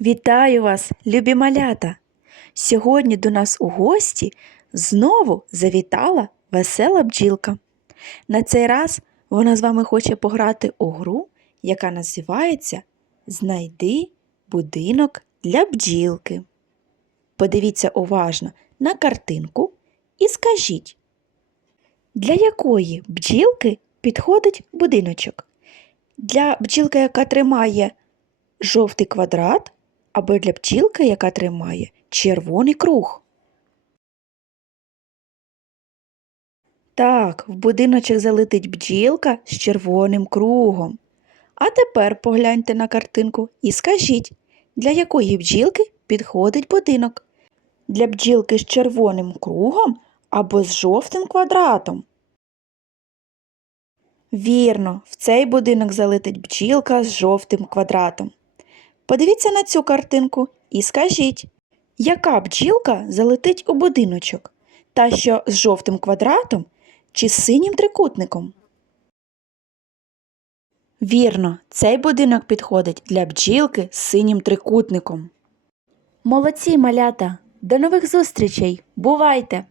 Вітаю вас, любі малята! Сьогодні до нас у гості знову завітала весела бджілка. На цей раз вона з вами хоче пограти у гру, яка називається Знайди будинок для бджілки. Подивіться уважно на картинку і скажіть, для якої бджілки підходить будиночок? Для бджілки, яка тримає жовтий квадрат, або для бджілки, яка тримає червоний круг. Так, в будиночок залетить бджілка з червоним кругом. А тепер погляньте на картинку і скажіть, для якої бджілки підходить будинок? Для бджілки з червоним кругом або з жовтим квадратом? Вірно, в цей будинок залетить бджілка з жовтим квадратом. Подивіться на цю картинку і скажіть, яка бджілка залетить у будиночок? Та, що з жовтим квадратом чи з синім трикутником? Вірно, цей будинок підходить для бджілки з синім трикутником. Молодці, малята! До нових зустрічей! Бувайте!